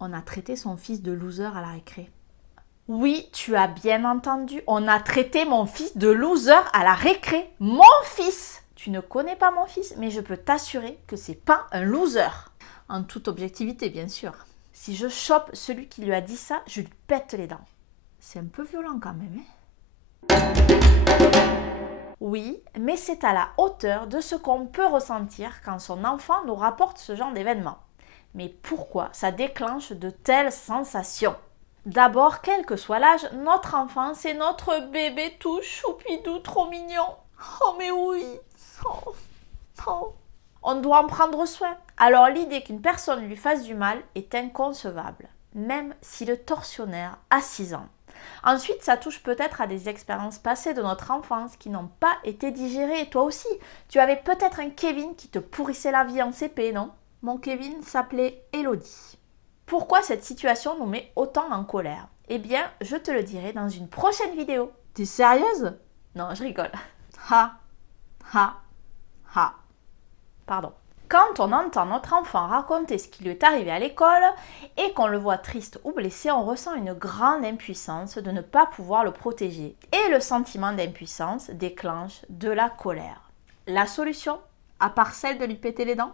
On a traité son fils de loser à la récré. Oui, tu as bien entendu, on a traité mon fils de loser à la récré. Mon fils! Tu ne connais pas mon fils, mais je peux t'assurer que c'est pas un loser. En toute objectivité, bien sûr. Si je chope celui qui lui a dit ça, je lui pète les dents. C'est un peu violent quand même, hein? Oui, mais c'est à la hauteur de ce qu'on peut ressentir quand son enfant nous rapporte ce genre d'événement. Mais pourquoi ça déclenche de telles sensations? D'abord, quel que soit l'âge, notre enfant, c'est notre bébé tout choupidou, trop mignon. Oh mais oui. Oh, oh. On doit en prendre soin. Alors l'idée qu'une personne lui fasse du mal est inconcevable, même si le tortionnaire a 6 ans. Ensuite, ça touche peut-être à des expériences passées de notre enfance qui n'ont pas été digérées. Et toi aussi, tu avais peut-être un Kevin qui te pourrissait la vie en CP, non? Mon Kevin s'appelait Elodie. Pourquoi cette situation nous met autant en colère? Eh bien, je te le dirai dans une prochaine vidéo. T'es sérieuse? Non, je rigole. Ha, ha, ha. Pardon. Quand on entend notre enfant raconter ce qui lui est arrivé à l'école et qu'on le voit triste ou blessé, on ressent une grande impuissance de ne pas pouvoir le protéger. Et le sentiment d'impuissance déclenche de la colère. La solution, à part celle de lui péter les dents?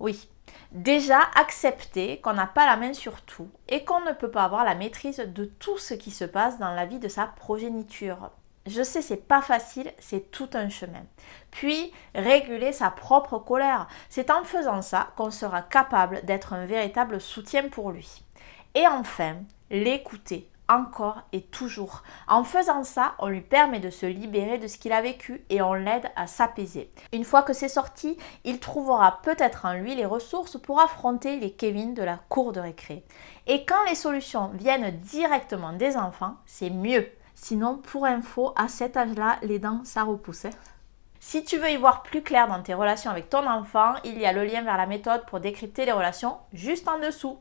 Oui. Déjà, accepter qu'on n'a pas la main sur tout et qu'on ne peut pas avoir la maîtrise de tout ce qui se passe dans la vie de sa progéniture. Je sais, c'est pas facile, c'est tout un chemin. Puis, réguler sa propre colère. C'est en faisant ça qu'on sera capable d'être un véritable soutien pour lui. Et enfin, l'écouter encore et toujours. En faisant ça, on lui permet de se libérer de ce qu'il a vécu et on l'aide à s'apaiser. Une fois que c'est sorti, il trouvera peut-être en lui les ressources pour affronter les Kevin de la cour de récré. Et quand les solutions viennent directement des enfants, c'est mieux. Sinon, pour info, à cet âge-là, les dents, ça repousse. Si tu veux y voir plus clair dans tes relations avec ton enfant, il y a le lien vers la méthode pour décrypter les relations juste en dessous.